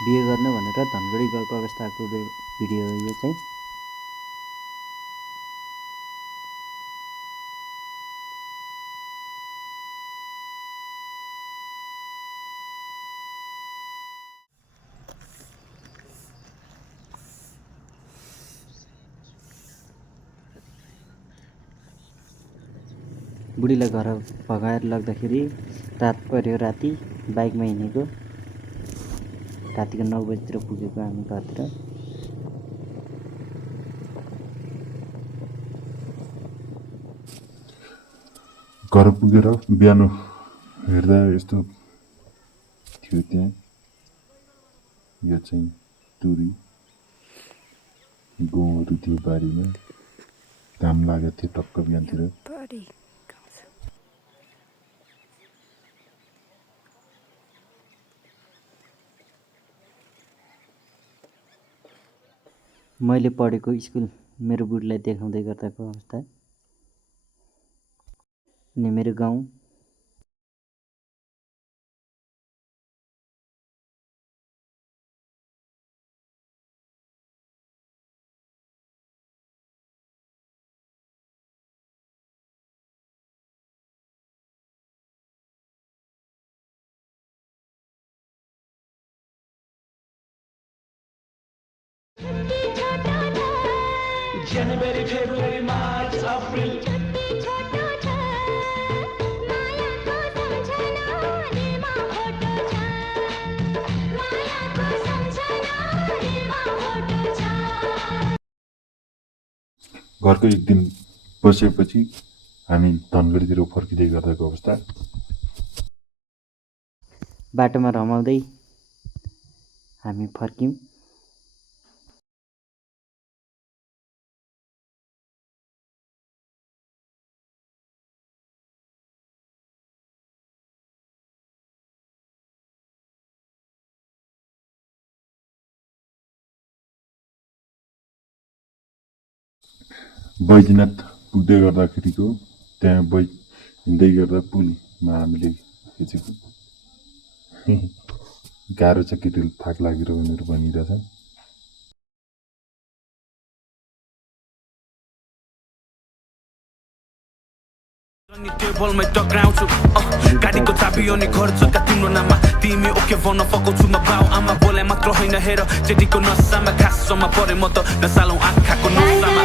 बिहे गर्न भनेर धनगढी गएको अवस्थाको भिडियो हो यो चाहिँ। बुढीलाई घर भगाएर लग्दाखेरि रात पर्यो, राति बाइकमा हिँडेको, रातिको 9 बजीतिर पुगेको हामी घरतिर। घर पुगेर बिहान हेर्दा यस्तो थियो त्यहाँ। यो चाहिँ तुरी गहुँहरू थियो बारीमा, घाम लागेको थियो टक्क बिहानतिर। मैले पढेको स्कुल मेरो बुढीलाई देखाउँदै गर्दाको अवस्था। अनि मेरो गाउँ जनवरी फेब्रुअरी मार्च अप्रिल घरको एक दिन बसेपछि हामी धनगढीतिर फर्किँदै गर्दाको अवस्था। बाटोमा रमाउँदै हामी फर्क्यौँ। बैजनाथ पुग्दै गर्दाखेरिको त्यहाँ हिँड्दै गर्दा पुलमा हामीले खिचेको। गाह्रो छ केटीले थाक लागेर भनेर भनिरहेछ। टेबलमै टक्राउँछु गाडीको चाबी अनि खर्चका तिम्रो नाममा तिमी ओके भन्न पकाउँछु म बाउ आमा बोले मात्र होइन हेर जेडीको नसामा खासमा परे म त नसालौँ आँखाको नसामा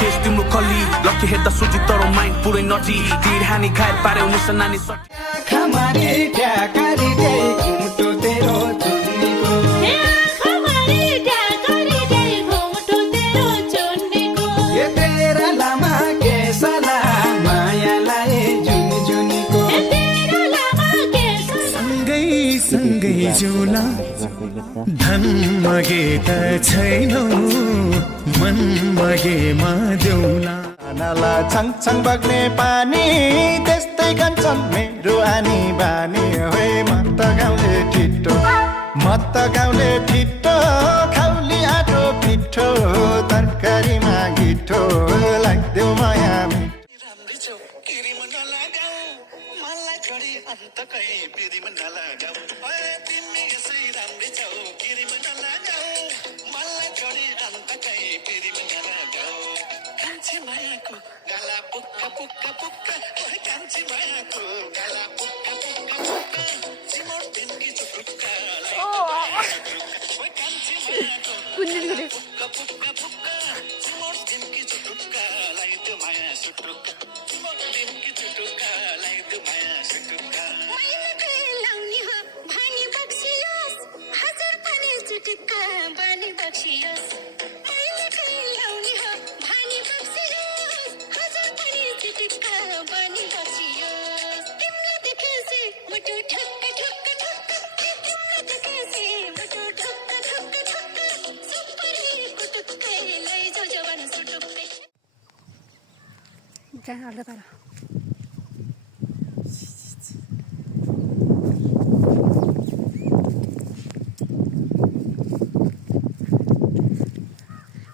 केस तिम्रो कली लकी हेर्दा सुजी तर माइन्ड पुरै नटी तिर हानी घायल पार्यो निशानी सटी खमारी ट्याकारी दे मुटु तेरो चुन्नीको ए खमारी ट्याकारी दे मुटु तेरो चुन्नीको ए तेरा लामा केसला मायालाई जुन जुनीको ए तेरा लामा केस सँगै सँगै जुला धन मगे त छैनौ मन मगेमा देउला नाला छङ छङ बग्ने पानी त्यस्तै कन्छन् मेरो आनी बानी हे मत गाउँले ठिटो खाउली आटो पिठो तरकारीमा गिठो लाग्देऊ माया राम्री छौ किरीमा नलागाऊ मलाई छोडी अन्त कहीँ पिरीमा नलागाऊ तिमी यसै राम्री छौ किरीमा नलागाऊ मलाई छोडी अन्त कहीँ पिरीमा नलागाऊ कान्छी मायाको गाला पुक्का पुक्का पुक्का कान्छी मायाको गाला पुक्का पुक्का पुक्का चिमोर दिनकी चुटुक्कालाई कान्छी मायाको पुक्का पुक्का पुक्का चिमोर दिनकी चुटुक्कालाई त्यो माया सुटुक्का चिमोर दिनकी चुटुक्कालाई त्यो माया सुटुक्का लाउने हो भानी बक्सियोस् हजार पनि चुटुक्का बानी बक्सियोस् लाउने हो भानी बक्सियोस् हजार पनि चुटुक्का बानी बक्सियोस् तिमीले देखेपछि मुटु ठक्क ठक्क ठक्क तिमीले देखेपछि मुटु ठक्क ठक्क ठक्क सुपरी कुटुक्कै लैजाऊ जवान सुटुक्कै जहाँ हाल्दा तर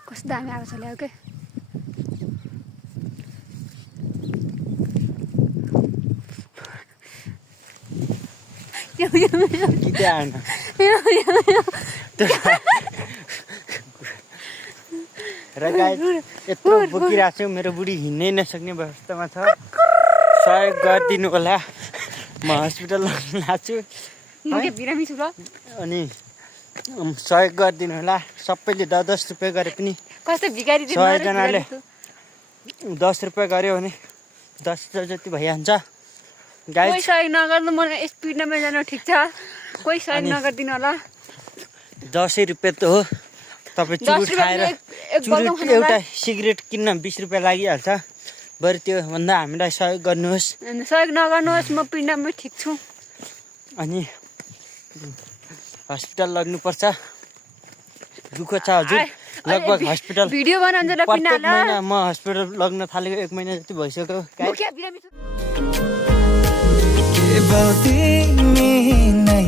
कस्तो दामी आएको छ ल्याउ के गीतै आएन र गाइस यत्रो बोकिरहेको छु मेरो बुढी हिँड्नै नसक्ने अवस्थामा छ सहयोग गरिदिनु होला म हस्पिटल लाग्छु अनि सहयोग गरिदिनु होला सबैले 10 रुपियाँ गरे पनि कस्तो भिखारी 100 जनाले 10 रुपियाँ गर्यो भने 10,000 जति भइहाल्छ कोही गाइस सहयोग नगर्नु म स्पिडमा जानु ठिक छ कोही सहयोग नगरिदिनु होला 10 रुपियाँ त हो तपाईँ चुरुट खाएर चुरुट एउटा सिगरेट किन्न 20 रुपियाँ लागिहाल्छ बरु त्यो भन्दा हामीलाई सहयोग गर्नुहोस् सहयोग नगर्नुहोस् म पिण्डमै ठिक छु अनि हस्पिटल लग्नुपर्छ दुःख छ हजुर लगभग हस्पिटल भिडियो बनाउँदा प्रत्येक महिना म हस्पिटल लग्न थालेको 1 महिना जति भइसक्यो केवल तिमी नै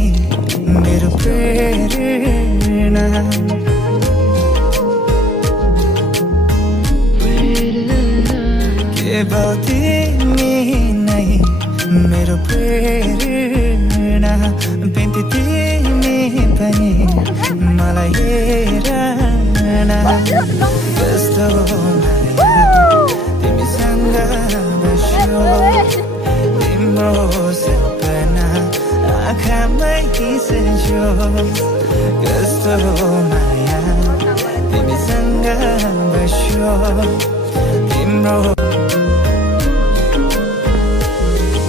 मेरो प्रेरणा केवल तिमी नै मेरो प्रेरणा बिन्ती तिमी पनि मलाई हेर कस्तो माया तिमीसँग बस्यो तिम्रो सपना आँखामै खिच्यो कस्तो माया तिमीसँग बस्यो तिम्रो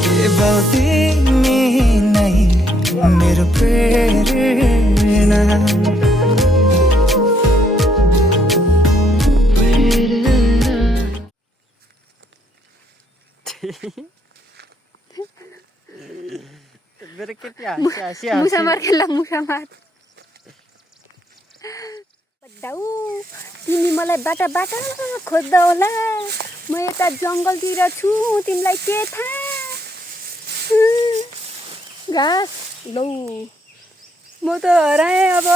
केवल तिमी नै मेरो प्रेरणा मेरो केटी हाँसी मुसा मार खेल्ला मुसा मार दाउ तिमी मलाई बाटा बाटा खोज्दा होला म यता जङ्गलतिर छु तिमीलाई के थाहा घाँस लौ म त हराएँ अब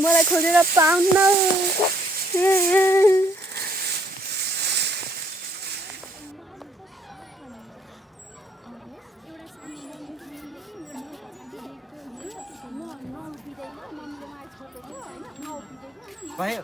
मलाई खोजेर पाउन्न भयो